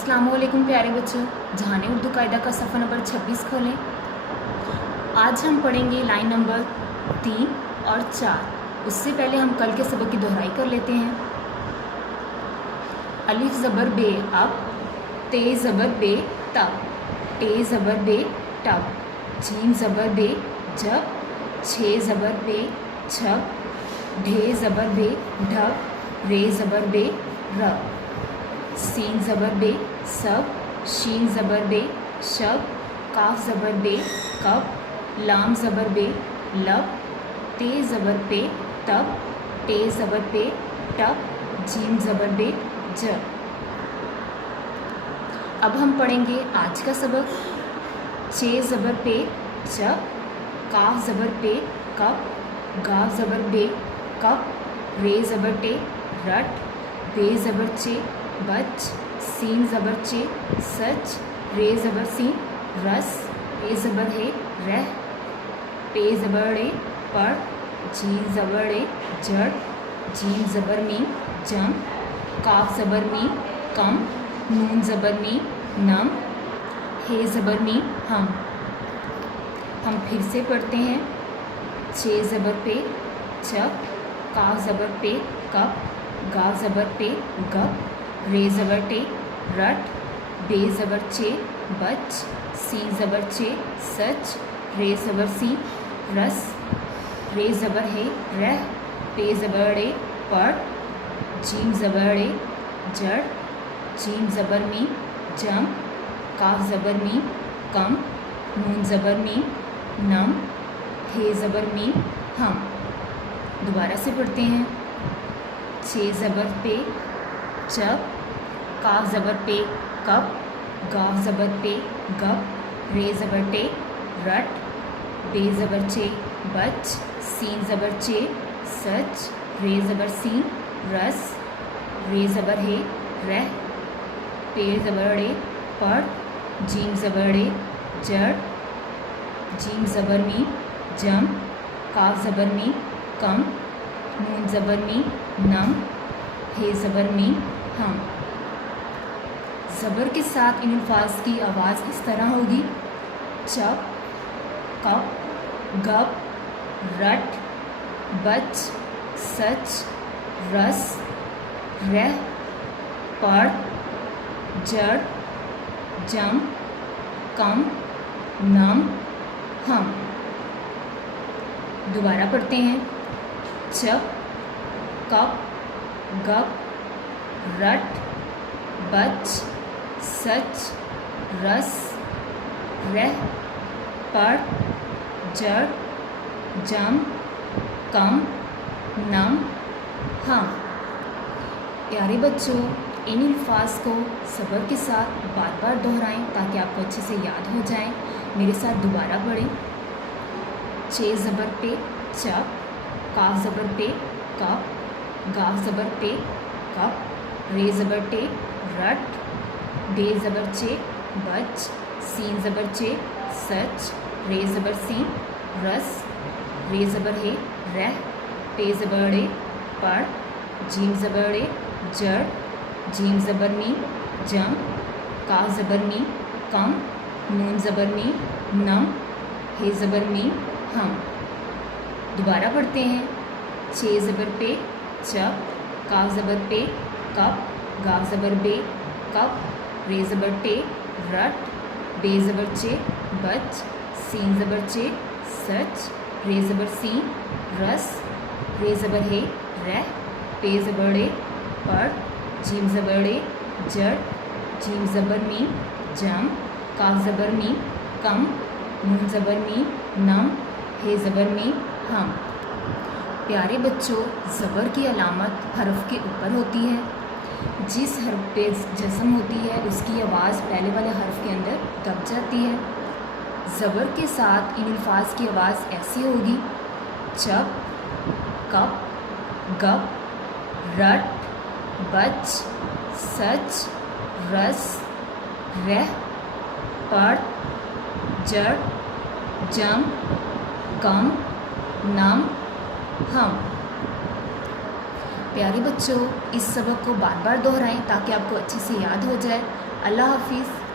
अस्सलामुअलैकुम प्यारे बच्चों, जहाने उर्दू कायदा का सफ़ा नंबर 26 खोलें। आज हम पढ़ेंगे लाइन नंबर 3 और 4। उससे पहले हम कल के सबक की दोहराई कर लेते हैं। अलिफ ज़बर बे अब, ते ज़बर बे तब, टे ज़बर बे टब, जीम ज़बर बे जब, छे ज़बर बे छब, ढे ज़बर बे ढब, रे ज़बर बे रब, सीन ज़बर बे सब, शीन ज़बर बे शब, काफ ज़बर बे कब, लाम ज़बर बे लब, ते ज़बर पे तब, टे ज़बर पे टब, जीम ज़बर बे जब। अब हम पढ़ेंगे आज का सबक। छे ज़बर पे जब, काफ ज़बर पे कब, गाफ ज़बर बे कब, रे ज़बर टे रट, बे ज़बर चे बच, सीन ज़बर चे सच, रे ज़बर सीन रस, ए ज़बर है रह, पे ज़बर रे पढ़, जी ज़बर रे जड़, जीम ज़बर मी जम, काफ ज़बर मी कम, नून ज़बर मी नम, हे ज़बर मी हम। फिर से पढ़ते हैं। छे ज़बर पे जब, काफ ज़बर पे कब, गाफ ज़बर पे गप, रे ज़बर टे रट, बे ज़बर चे बच, सीन ज़बर चे सच, रे ज़बर सी रस, रे ज़बर है रह, पे ज़बर रे पढ़, जीम ज़बर रे जड़, जीम ज़बर मी जम, काफ ज़बर मी कम, नून ज़बर मी नम, हे ज़बर मी हम। दोबारा से पढ़ते हैं। छे ज़बर पे जब, काफ ज़बर पे कब, गाफ ज़बर पे गप, रे ज़बर टे रट, बे ज़बर चे बच, सीन ज़बर चे सच, रे ज़बर सीन रस, रे ज़बर है रह, पे ज़बर रे पढ़, जीम ज़बर रे जड़, जीम ज़बर मी जम, काफ ज़बर मी कम, नून ज़बर मी नम, हे ज़बर मी हम। ज़बर के साथ इन अल्फाज की आवाज़ इस तरह होगी: चप, कप, गप, रट, बच, सच, रस, रह, पढ़, जड़, जम, कम, नम, हम। दोबारा पढ़ते हैं। चप, कप, गप, रट, बच, सच, रस, रह, पढ़, जड़, जम, कम, नम, हम। प्यारे बच्चों, इन अल्फाज को सब्र के साथ बार बार दोहराएं ताकि आपको अच्छे से याद हो जाएं। मेरे साथ दोबारा पढ़ें। छे ज़बर पे चप, काफ ज़बर पे कप, गाफ ज़बर पे कप, रे ज़बर टे रट, बे ज़बर चे बच, सीन ज़बर चे सच, रे ज़बर सीन रस, रे ज़बर है रह, पे ज़बर रे पढ़, जीम ज़बर रे जड़, जीम ज़बर मी जम, काफ ज़बर मी कम, नून ज़बर मी नम, हे ज़बर मी हम। दोबारा पढ़ते हैं। छे ज़बर पे चप, काफ ज़बर पे कप, गाफ ज़बर बे कप, रे ज़बर टे रट, बे ज़बर चे बच, सीन ज़बर चे सच, रे ज़बर सीन रस, रे ज़बर है रह, पे ज़बर रे पढ़, जीम ज़बर रे जड़, जीम ज़बर मी जम, काफ ज़बर मी कम, नून ज़बर मी नम, हे ज़बर मी हम। प्यारे बच्चों, ज़बर की अलामत हरफ के ऊपर होती है। जिस हरफ पे जज़म होती है उसकी आवाज़ पहले वाले हरफ के अंदर दब जाती है। ज़बर के साथ इन अल्फाज की आवाज़ ऐसी होगी: चप, कप, गप, रट, बच, सच, रस, रह, पढ़, जड़, जम, कम, नम, हम। प्यारे बच्चों, इस सबक को बार बार दोहराएं ताकि आपको अच्छे से याद हो जाए। اللہ حافظ.